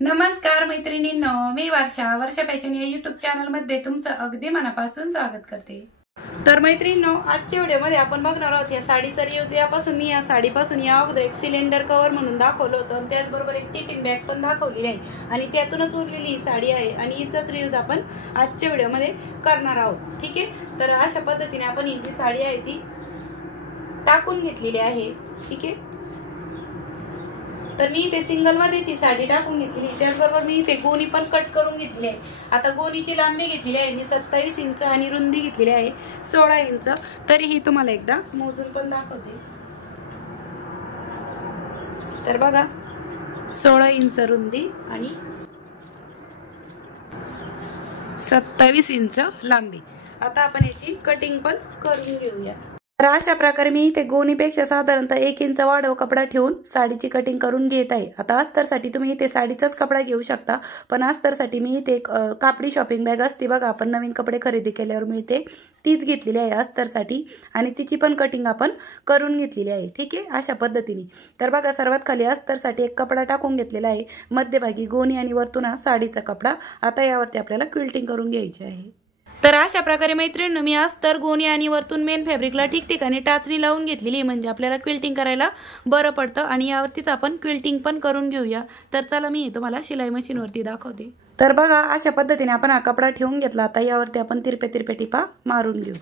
नमस्कार मैत्रिणींनो, मी वर्षा फॅशन या युट्यूब चॅनल मध्ये तुमचं अगदी मनापासून स्वागत करते। तर मैत्रिणींनो, आजच्या व्हिडिओमध्ये आपण बघणार आहोत या साडीचा रिव्ह्यू। यापासून मी या साडीपासून या अगोदर एक सिलेंडर कव्हर म्हणून दाखवलं होतं आणि त्याचबरोबर एक टिफिन बॅग पण दाखवलेली आहे आणि त्यातूनच उरलेली ही साडी आहे आणि हिचाच रिव्ह्यू आपण आजच्या व्हिडिओमध्ये करणार आहोत। ठीक आहे, तर अशा पद्धतीने आपण ही जी साडी आहे ती टाकून घेतलेली आहे। ठीक आहे, तर मी ते सिंगल मध्ये साडी टाकून घेतली, त्याचबरोबर मी ते गोणी पण कट करून घेतली आहे। आता गोणीची लांबी घेतलेली आहे मी 27 इंच आणि रुंदी घेतलेली आहे 16 इंच। तरीही तुम्हाला एकदा मोजून पण दाखवते। तर बघा, 16 इंच रुंदी आणि 27 इंच लांबी। आता आपण याची कटिंग पण करून घेऊया। तर अशा प्रकारे मी ते गोणीपेक्षा साधारणतः 1 इंच वाढव कपडा ठेवून साडीची कटिंग करून घेत आहे। आता अस्तरसाठी तुम्ही ते साडीचाच कपडा घेऊ शकता, पण अस्तरसाठी मी ते कापडी शॉपिंग बॅग असते बघा, आपण नवीन कपडे खरेदी केल्यावर मिळते, तीच घेतलेली आहे अस्तरसाठी आणि तिची पण कटिंग आपण करून घेतलेली आहे। ठीक आहे, अशा पद्धतीने। तर बघा, सर्वात खाली अस्तरसाठी एक कपडा टाकून घेतलेला आहे, मध्यभागी गोणी आणि वरतून हा साडीचा कपडा। आता यावरती आपल्याला क्विल्टिंग करून घ्यायची आहे। तर अशा प्रकारे मैत्रिणींनो, मी अस्तर गोणी आणि वरतून मेन फॅब्रिकला ठिकठिकाणी टाचणी लावून घेतलेली, म्हणजे आपल्याला क्विल्टिंग करायला बरं पडतं आणि यावरतीच आपण क्विल्टिंग पण करून घेऊया। तर चला, मी तुम्हाला शिलाई मशीनवरती दाखवते। तर बघा, अशा पद्धतीने आपण हा कपडा ठेवून घेतला। आता यावरती आपण तिरपे टिपा मारून घेऊ।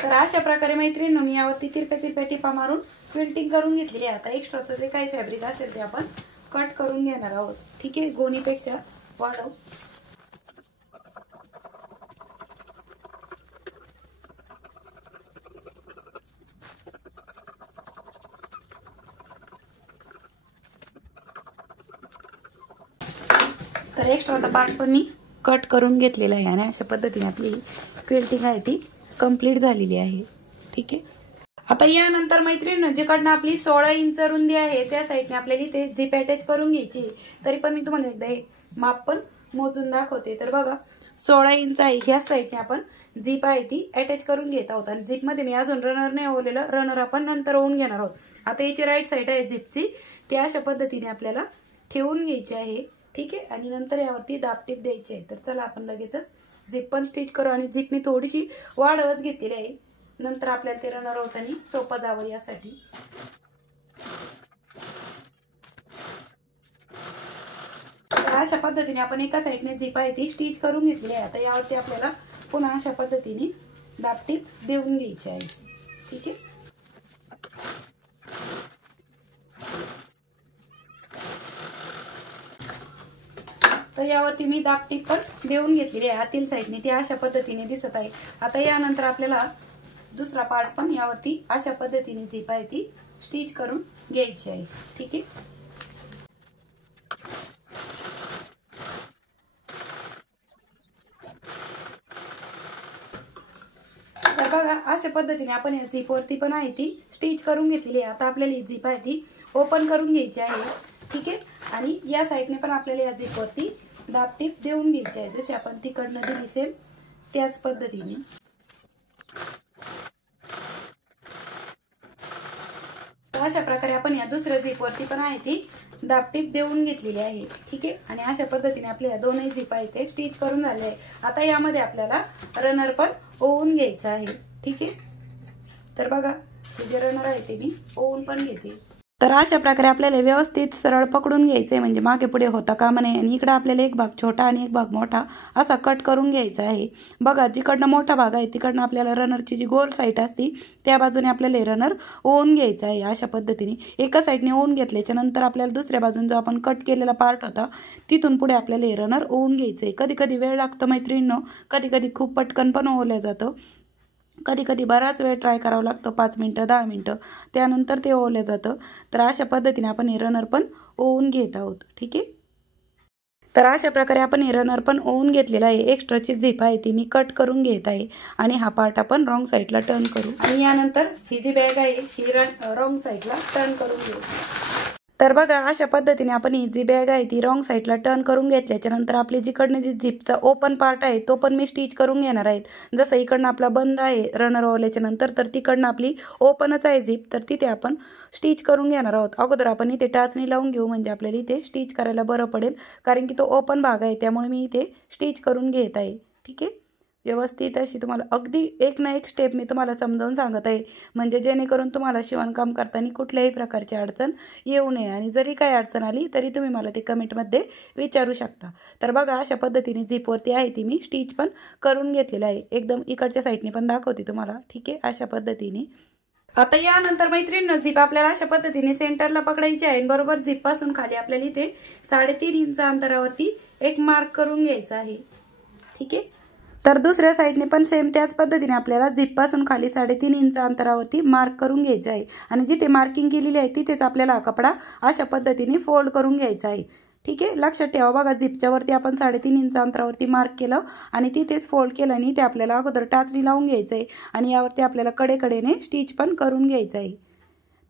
तर अशा प्रकारे मैत्रिणींनो, मी यावरती तिरपे टिपा मारून क्विल्टिंग करून घेतलेली आहे। आता एक्स्ट्राचं जे काही फॅब्रिक असेल ते आपण कट करून घेणार आहोत। ठीक आहे, गोणीपेक्षा वाढव। तर एक्स्ट्राचा पार्ट पण मी कट करून घेतलेला आहे आणि अशा पद्धतीने आपली क्विल्टिंग आहे ती कंप्लीट झालेली आहे। ठीक आहे, आता यानंतर मैत्रिणींनो, जिकडनं आपली 16 इंच रुंदी आहे त्या साईडने आपल्याला ते झिप अटॅच करून घ्यायची। तरी पण मी तुम्हाला एकदा हे माप पण मोजून दाखवते। तर बघा, 16 इंच आहे, ह्या साईडने आपण झिप आहे ती अटॅच करून घेत आहोत आणि झिप मध्ये मी अजून रनर नाही ओवलेलं, रनर आपण नंतर ओवून घेणार आहोत। आता याची राईट साईड आहे झिपची, ती अशा पद्धतीने आपल्याला ठेवून घ्यायची आहे। ठीक आहे, आणि नंतर यावरती दाबटीप द्यायची आहे। तर चला, आपण लगेचच झिप पण स्टिच करू आणि झिप मी थोडीशी वाढवत घेतलेली आहे, नंतर आपल्याला ते रनर होताना सोपं जावं यासाठी। तर अशा पद्धतीने आपण एका साईडने झिप आहे ती स्टिच करून घेतली आहे। आता यावरती आपल्याला पुन्हा अशा पद्धतीने दाबटीप देऊन घ्यायची आहे। ठीक आहे, तर यावरती मी दाबटीप पण देऊन घेतलेली आहे आतील साईडने, ती अशा पद्धतीने दिसत आहे। आता यानंतर आपल्याला दुसरा पार्ट पण यावरती अशा पद्धतीने झिप आहे ती स्टिच करून घ्यायची आहे। ठीक आहे, तर बघा, अशा पद्धतीने आपण या झिप वरती पण आहे ती स्टिच करून घेतलेली आहे। आता आपल्याला ही झिप आहे ती ओपन करून घ्यायची आहे। ठीक आहे, आणि या साईडने पण आपल्याला या झिप वरती दाबटीप देऊन घ्यायची आहे, जशी आपण तिकडनं दिली सेम त्याच पद्धतीने। अशा प्रकारे आपण या दुसऱ्या झिप वरती पण आहे ती दाबटीप देऊन घेतलेली आहे। ठीक आहे, आणि अशा पद्धतीने आपल्या दोनही झिप आहे ते स्टिच करून झाले आहे। आता यामध्ये आपल्याला रनर पण ओवून घ्यायचं आहे। ठीक आहे, तर बघा, हे जे रनर आहे ते मी ओवून पण घेते। तर अशा प्रकारे आपल्याला व्यवस्थित सरळ पकडून घ्यायचंय, म्हणजे मागे पुढे होता कामा नये। आणि इकडे आपल्याला एक भाग छोटा आणि एक भाग मोठा असा कट करून घ्यायचा आहे। बघा, जिकडनं मोठा भाग आहे तिकडनं आपल्याला रनरची जी गोल साईड असती त्या बाजूने आपल्याला रनर ओवून घ्यायचा आहे। अशा पद्धतीने एका साईडने ओवून घेतल्याच्या नंतर आपल्याला दुसऱ्या बाजून जो आपण कट केलेला पार्ट होता तिथून पुढे आपल्याला रनर ओवून घ्यायचंय। कधी कधी वेळ लागतो मैत्रिणींनो, कधी कधी खूप पटकन पण ओवलं जातं, कधी कधी बराच वेळ ट्राय करावा लागतो, 5 मिनिटं 10 मिनिटं, त्यानंतर ते ओवलं जातं। तर अशा पद्धतीने आपण हे रनर पण ओवून घेत आहोत, ठीक आहे। तर अशा प्रकारे आपण हे रनर पण ओवून घेतलेला आहे। एक्स्ट्राची झिप आहे ती मी कट करून घेत आहे आणि हा पार्ट आपण रॉंग साईडला टर्न करू आणि यानंतर ही जी बॅग आहे ही रॉंग साईडला टर्न करून घेऊ। तर बघा, अशा पद्धतीने आपण ही जी बॅग आहे ती रॉंग साईडला टर्न करून घेतल्याच्या नंतर आपली जिकडनं जी झिपचा ओपन पार्ट आहे तो पण मी स्टिच करून घेणार आहे। जसं इकडनं आपला बंद आहे रनर ओवल्याच्या नंतर, तर तिकडनं आपली ओपनच आहे झिप, तर तिथे आपण स्टिच करून घेणार आहोत। अगोदर आपण इथे टाचणी लावून घेऊ, म्हणजे आपल्याला इथे स्टिच करायला बरं पडेल, कारण की तो ओपन भाग आहे त्यामुळे मी इथे स्टिच करून घेत आहे, ठीक आहे। व्यवस्थित अशी तुम्हाला अगदी एक ना एक स्टेप मी तुम्हाला समजावून सांगत आहे, म्हणजे जेणेकरून तुम्हाला शिवणकाम करताना कुठल्याही प्रकारची अडचण येऊ नये। आणि जरी काही अडचण आली तरी तुम्ही मला ते कमेंटमध्ये विचारू शकता। तर बघा, अशा पद्धतीने झिपवरती आहे ती मी स्टिच पण करून घेतलेलं आहे। एकदम इकडच्या साईडने पण दाखवते तुम्हाला, ठीक आहे। अशा पद्धतीने आता यानंतर मैत्रिणींनो, झिप आपल्याला अशा पद्धतीने सेंटरला पकडायची आहे। बरोबर झिप पासून खाली आपल्याला इथे 3.5 इंच अंतरावरती एक मार्क करून घ्यायचा आहे, ठीक आहे। तर दुसऱ्या साईडने पण सेम त्याच पद्धतीने आपल्याला झिप पासून खाली 3.5 इंच अंतरावरती मार्क करून घ्यायचे आहे आणि जिथे मार्किंग केलेली आहे तिथेच आपल्याला हा कपडा अशा पद्धतीने फोल्ड करून घ्यायचा आहे, ठीक आहे। लक्षात ठेवा, बघा, झिपच्या वरती आपण 3.5 इंच अंतरावरती मार्क केलं आणि तिथेच फोल्ड केलं आणि ते आपल्याला अगोदर टाचणी लावून घ्यायचं आहे आणि यावरती आपल्याला कडेकडेने स्टिच पण करून घ्यायचं आहे।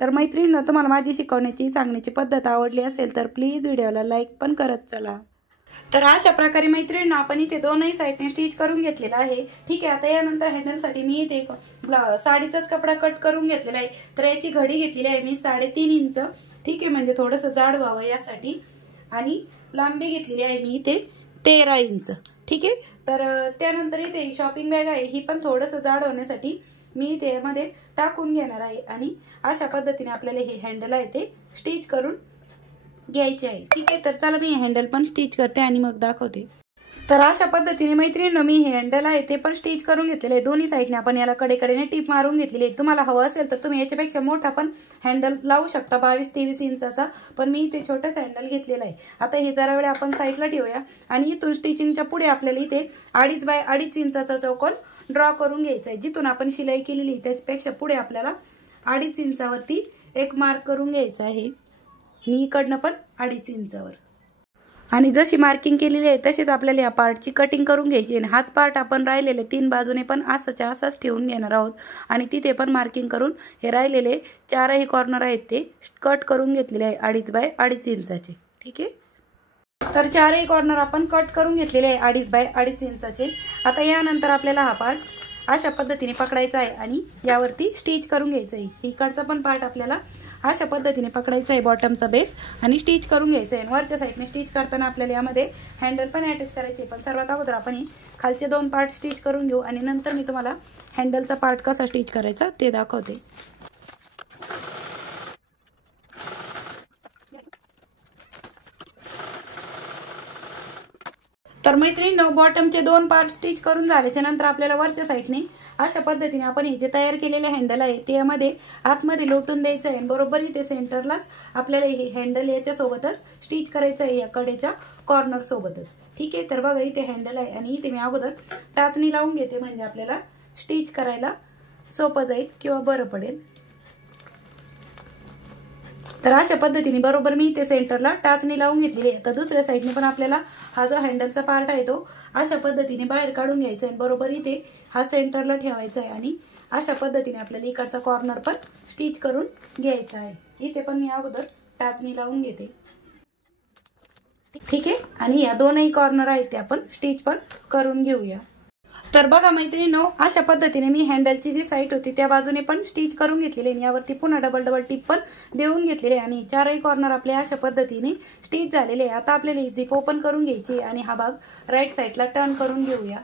तर मैत्रिणींनो, तुम्हाला माझी शिकवण्याची सांगण्याची पद्धत आवडली असेल तर प्लीज व्हिडिओला लाईक पण करत चला। तर अशा प्रकारे मैत्रिणींनो, आपण इथे दोनही साईडने स्टिच करून घेतलेला आहे, ठीक आहे। आता यानंतर हँडलसाठी मी इथे साडीचाच कपडा कट करून घेतलेला आहे। तर याची घडी घेतलेली आहे मी 3.5 इंच, ठीक आहे, म्हणजे थोडंसं जाड व्हावं यासाठी। आणि लांबी घेतलेली आहे मी इथे 13 इंच, ठीक आहे। तर त्यानंतर इथे शॉपिंग बॅग आहे ही पण थोडंसं जाड होण्यासाठी मी इथे यामध्ये टाकून घेणार आहे आणि अशा पद्धतीने आपल्याला हे हँडल आहे ते स्टिच करून घ्यायचे आहे, ठीक आहे। तर चला मी हँडल पण स्टिच करते आणि मग दाखवते। तर अशा पद्धतीने मैत्रिणींनो, मी हे हँडल आहे ते पण स्टिच करून घेतलेले आहे। दोन्ही साईडने आपण याला कडेकडेने टिप मारून घेतलेली आहे। तुम्हाला हवं असेल तर तुम्ही याच्यापेक्षा मोठा पण हँडल लावू शकता, 22-23 इंचाचा, पण मी इथे छोटाच हँडल घेतलेला आहे। आता हे जरा वेळ आपण साईडला ठेवूया आणि इथून स्टिचिंगच्या पुढे आपल्याला इथे 2.5 बाय 2.5 इंचाचा चौकोन ड्रॉ करून घ्यायचा आहे। जिथून आपण शिलाई केलेली त्याच्यापेक्षा पुढे आपल्याला 2.5 इंचावरती एक मार्क करून घ्यायचा आहे आणि इकडनं पण 2.5 इंचावर। आणि जशी मार्किंग केलेली आहे तशीच आपल्याला या पार्टची कटिंग करून घ्यायची आणि हाच पार्ट आपण राहिलेले 3 बाजूने पण असाच ठेवून घेणार आहोत आणि तिथे पण मार्किंग करून हे राहिलेले 4ही कॉर्नर आहेत ते कट करून घेतलेले आहे 2.5 बाय 2.5 इंचाचे, ठीक आहे। तर 4ही कॉर्नर आपण कट करून घेतलेले आहे 2.5 बाय 2.5 इंचाचे। आता यानंतर आपल्याला हा पार्ट अशा पद्धतीने पकडायचा आहे आणि यावरती स्टिच करून घ्यायचं आहे। इकडचा पण पार्ट आपल्याला अशा पद्धतीने पकडायचा आहे, बॉटमचा बेस, आणि स्टिच करून घ्यायचं आहे। वरच्या साईडने स्टिच करताना आपल्याला यामध्ये हँडल पण अटॅच करायचे, पण सर्वात अगोदर आपण खालचे 2 पार्ट स्टिच करून घेऊ आणि नंतर मी तुम्हाला हँडलचा पार्ट कसा स्टिच करायचा ते दाखवते। तर मैत्रिणींनो, बॉटमचे 2 पार्ट स्टिच करून झाल्याच्या नंतर आपल्याला वरच्या साईडने अशा पद्धतीने आपण हे जे तयार केलेले हँडल आहे ते यामध्ये आतमध्ये लोटून द्यायचं आहे। बरोबर इथे सेंटरलाच आपल्याला हे हँडल याच्या सोबतच स्टिच करायचं आहे, या कडेच्या कॉर्नर सोबतच, ठीक आहे। तर बघा, इथे हँडल आहे आणि इथे मी अगोदर टाचणी लावून घेते, म्हणजे आपल्याला स्टिच करायला सोपं जाईल किंवा बरं पडेल। तर अशा पद्धतीने बरोबर मी इथे सेंटरला टाचणी लावून घेतली आहे। तर दुसऱ्या साईडने पण आपल्याला हा जो हँडलचा पार्ट आहे तो अशा पद्धतीने बाहेर काढून घ्यायचा आहे। बरोबर इथे हा सेंटरला ठेवायचा आहे आणि अशा पद्धतीने आपल्याला इकडचा कॉर्नर पण स्टिच करून घ्यायचा आहे। इथे पण मी अगोदर टाचणी लावून घेते, ठीक आहे। आणि या 2ही कॉर्नर आहेत ते आपण स्टिच पण करून घेऊया। तर बघा मैत्रिणींनो, अशा पद्धतीने मी हँडलची जी साईड होती त्या बाजूने पण स्टिच करून घेतलेली आहे। यावरती पुन्हा डबल टिप पण देऊन घेतलेली आहे आणि 4ही कॉर्नर आपले अशा पद्धतीने स्टिच झालेले आहे। आता आपल्याला ही झिप ओपन करून घ्यायची आणि हा भाग राईट साईडला टर्न करून घेऊया।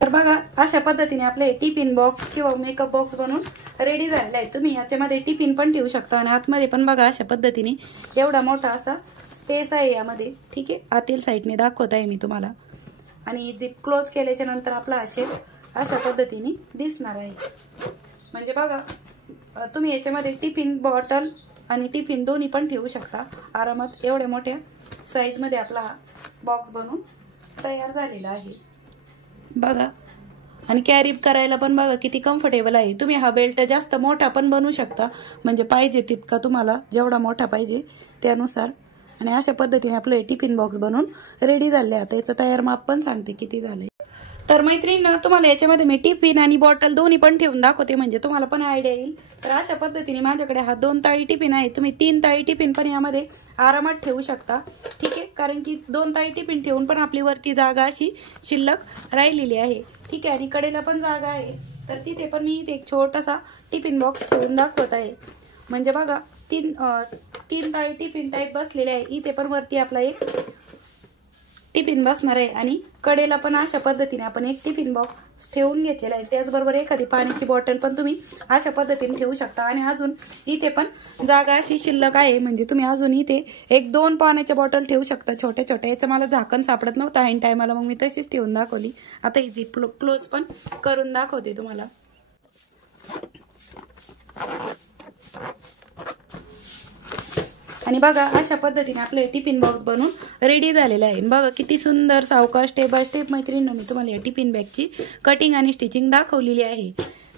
तर बघा अशा पद्धतीने आपले टिफिन बॉक्स किंवा मेकअप बॉक्स बनवून रेडी झालेला आहे। तुम्ही याच्यामध्ये टिफिन पण ठेवू शकता आणि आतमध्ये पण बघा अशा पद्धतीने एवढा मोठा असा स्पेस आहे यामध्ये। ठीक आहे, आतील साईडने दाखवत आहे मी तुम्हाला आणि झिप क्लोज केल्याच्या नंतर आपला अशा पद्धतीने दिसणार आहे। म्हणजे बघा तुम्ही याच्यामध्ये टिफिन बॉटल आणि टिफिन दोन्ही पण ठेवू शकता आरामात। एवढ्या मोठ्या साईज मध्ये आपला बॉक्स बनवून तयार झालेला आहे बघा। आणि कॅरी करायला पण बघा किती कम्फर्टेबल आहे। तुम्ही हा बेल्ट जास्त मोठा पण बनवू शकता, म्हणजे पाहिजे तितका तुम्हाला जेवढा मोठा पाहिजे त्यानुसार। आणि अशा पद्धतीने आपले टिफिन बॉक्स बनवून रेडी झाले। आता याचं तयार माप पण सांगते किती झाले। तर मैत्रिणींनो तुम्हाला याच्यामध्ये मी टिफिन आणि बॉटल दोन्ही पण ठेवून दाखवते, म्हणजे तुम्हाला पण आयडिया येईल। तर अशा पद्धतीने माझ्याकडे हा 2 ताळी टिफिन आहे। तुम्ही 3 ताळी टिफिन पण यामध्ये आरामात ठेवू शकता। ठीक आहे, कारण की 2 ताळी टिफिन ठेवून पण आपली वरती जागा अशी शिल्लक राहिलेली आहे। ठीक आहे, आणि कडेला पण जागा आहे, तर तिथे पण मी इथे एक छोटासा टिफिन बॉक्स ठेवून दाखवत आहे। म्हणजे बघा 3 ताळी टिफिन टाईप बसलेले आहे। इथे पण वरती आपला एक टिफिन बसणार आहे आणि कडेला पण अशा पद्धतीने आपण एक टिफिन बॉक्स ठेवून घेतलेला आहे। त्याचबरोबर एखादी पाण्याची बॉटल पण तुम्ही अशा पद्धतीने ठेवू शकता। आणि अजून इथे पण जागा अशी शिल्लक आहे, म्हणजे तुम्ही अजून इथे 1-2 पाण्याच्या बॉटल ठेवू शकता छोट्या छोट्या। याचं मला झाकण सापडत नव्हतं ऐन टायमाला, मग मी तशीच ठेवून दाखवली। आता ही झिप क्लोज पण करून दाखवते तुम्हाला। आणि बघा अशा पद्धतीने आपले टिफिन बॉक्स बनवून रेडी झालेले आहे। बघा किती सुंदर सावकाश स्टेप बाय स्टेप मैत्रिणींनो मी तुम्हाला या टिफिन बॅगची कटिंग आणि स्टिचिंग दाखवलेली आहे।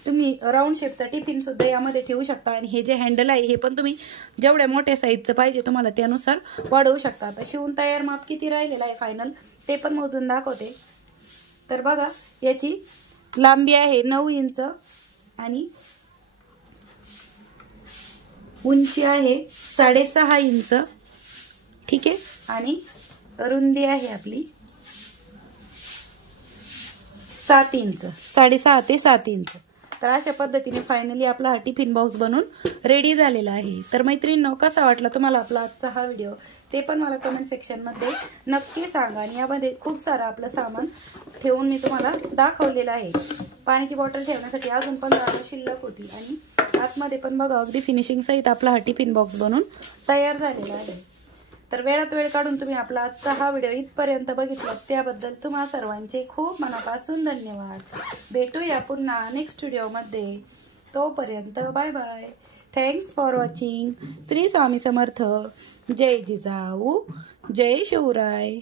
तुम्ही राऊंड शेपचा टिफिन सुद्धा यामध्ये ठेवू शकता आणि हे जे हँडल आहे हे पण तुम्ही जेवढ्या मोठ्या साईजचं पाहिजे तुम्हाला त्यानुसार वाढवू शकता। आता शिवून तयार माप किती राहिलेला आहे फायनल ते पण मोजून दाखवते। तर बघा याची लांबी आहे 9 इंच आणि उंची आहे 6.5 इंच। ठीक आहे, आणि रुंदी आहे आपली 7 इंच, 6.5 ते 7 इंच। तर अशा पद्धतीने फायनली आपला हा टिफिन बॉक्स बनवून रेडी झालेला आहे। तर मैत्रिणींनो कसा वाटला तुम्हाला आपला आजचा हा व्हिडिओ ते पण मला कमेंट सेक्शन मध्ये नक्की सांगा। आणि यामध्ये खूप सारं आपलं सामान ठेवून मी तुम्हाला दाखवलेलं आहे। पाण्याची बॉटल ठेवण्यासाठी अजून पण जागा शिल्लक होती आणि आतमध्ये पण बघा अगदी फिनिशिंग सहित आपला हा टिफिन बॉक्स बनवून तयार झालेला आहे। तर वेळात वेळ काढून तुम्ही आपला आजचा हा व्हिडिओ इथपर्यंत बघितला त्याबद्दल तुम्हा सर्वांचे खूप मनापासून धन्यवाद। भेटूया पुन्हा नेक्स्ट व्हिडिओमध्ये, तोपर्यंत bye bye. Thanks for watching. Shri Swami Samarth. जय जिजाऊ, जय शिवराय।